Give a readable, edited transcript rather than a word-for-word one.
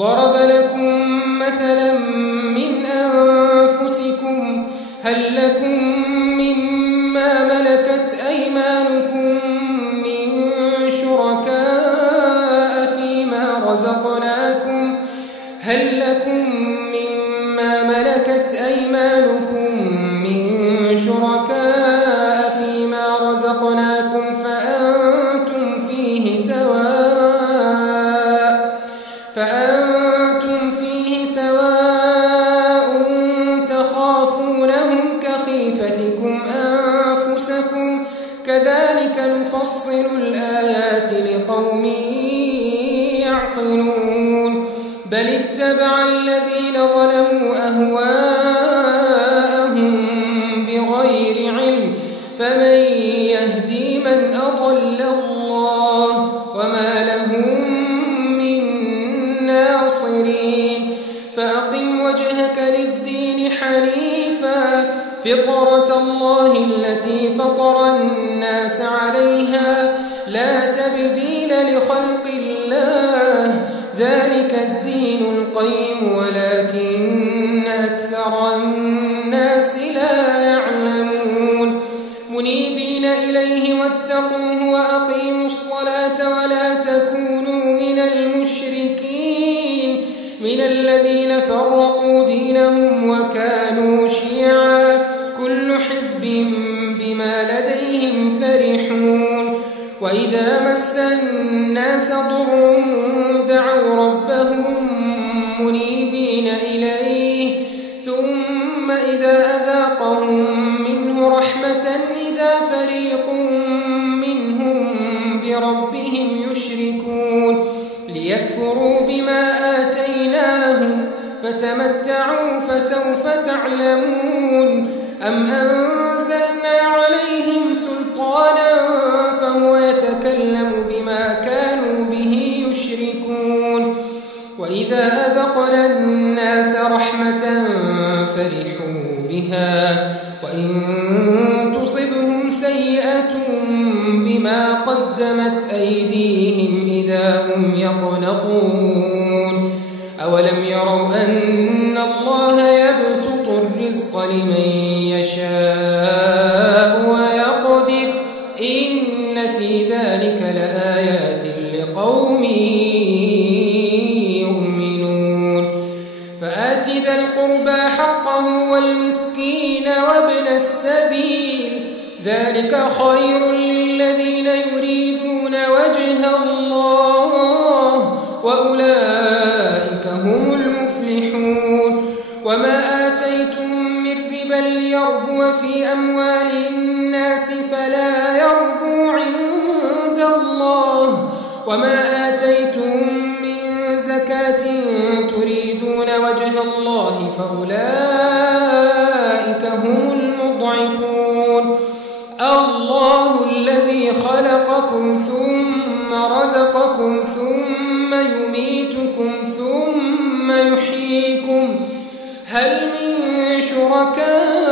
ضرب لكم مثلا من أنفسكم هل لكم مما ملكت أيمانكم من شركاء فيما رزقناكم فأنتم فيه سواء تخافونهم كخيفتكم أنفسكم كذلك نفصل الآيات لقوم يعقلون بل اتبع الذين ظلموا أهواءهم بغير علم فمن يهدي من أضل الله وما لهم من ناصرين فأقم وجهك للدين حنيفا فطرة الله التي فطر الناس عليها لا تبديل لخلق الله ذلك الدين القيم ولكن أكثر الناس لا يعلمون منيبين إليه واتقوه وأقيموا الصلاة ولا تكونوا من المشركين من الذين فرقوا دينهم وكانوا شيعا كل حزب بما لديهم فرحون وإذا مس الناس ضر دعوا ربهم منيبين إليه ثم إذا أذاقهم منه رحمة إذا فريق منهم بربهم يشركون ليكفروا بما آتيناهم فتمتعوا فسوف تعلمون أم أنزلنا عليهم سلطانا فهو يتكلم بما كانوا به يشركون وإذا أذقنا الناس رحمة فرحوا بها وإن تصبهم سيئة بما قدمت أيديهم إذا هم يقنطون أولم يروا أن الله يبسط الرزق لمن يشاء ويقدر إن في ذلك لآيات لقوم يؤمنون فآت ذا القربى حقه والمسكين وابن السبيل ذلك خير للذين يريدون وجه الله وأولئك هم المفلحون وما آتيتم من ربا ليربو في أموال الناس فلا يربو عند الله وما آتيتم من زكاة تريدون وجه الله فأولئك هم المضعفون الله الذي خلقكم ثم رزقكم ثم يميتكم ثم يحييكم هل من شركائكم